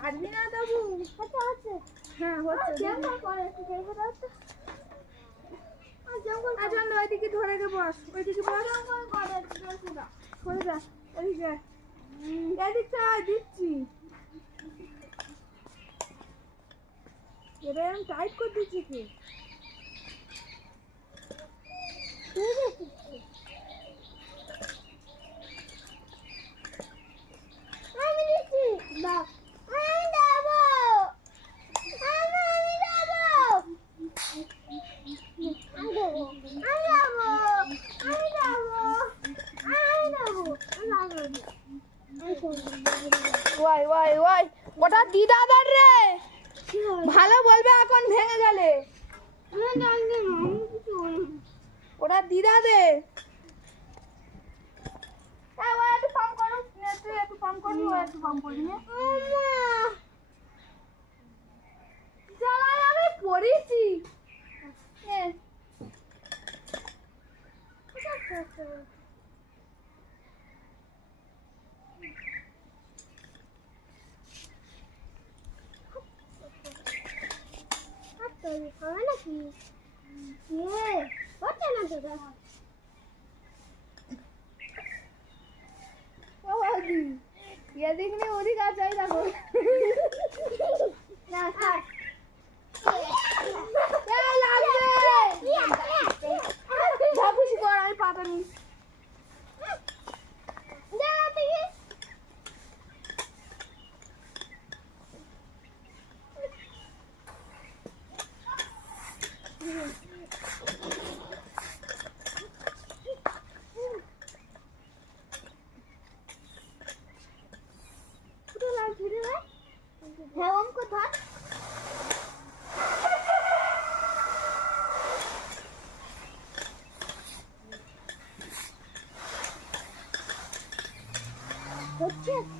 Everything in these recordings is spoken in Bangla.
কাটবি না বাবু? আছে। হ্যাঁ হচ্ছে। জঙ্গল আচ্ছা ওইদিকে ধরে গে বস ওইদিকে বস। সরে যা এদিকে আয়। এদিকটা দিচ্ছি আমি টাইট করে দিচ্ছি কি ঠিক আছে আমি দিচ্ছি দাও আমি দেবো আমি আমি দেবো আমি দেবো আমি দেবো আমি দেবো আমি দেবো আমি দেবো ওই ওয়াই ওটা দিদাদার রে। ভালো বলবে এখন ভেঙে গেলে। ওটা দিদাদে হ্যাঁ ও একটু করো একটু করবি একটু পড়েছি। এ, ये देखने और ही कहा चाहिए देखो ना ना ये लाग गए जा कुछ कोड़ा ही पाता नहीं। What's?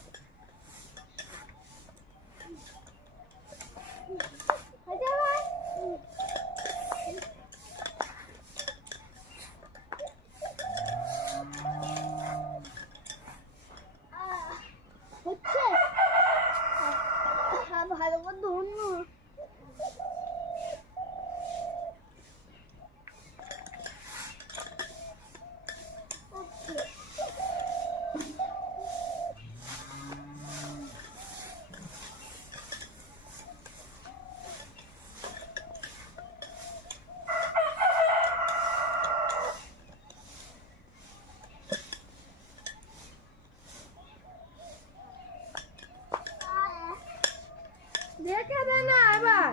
এবার।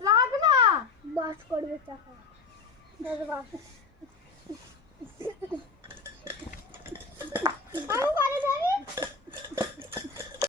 রাখ না? বাস করবে টাকা আমি বাড়ি যাবি?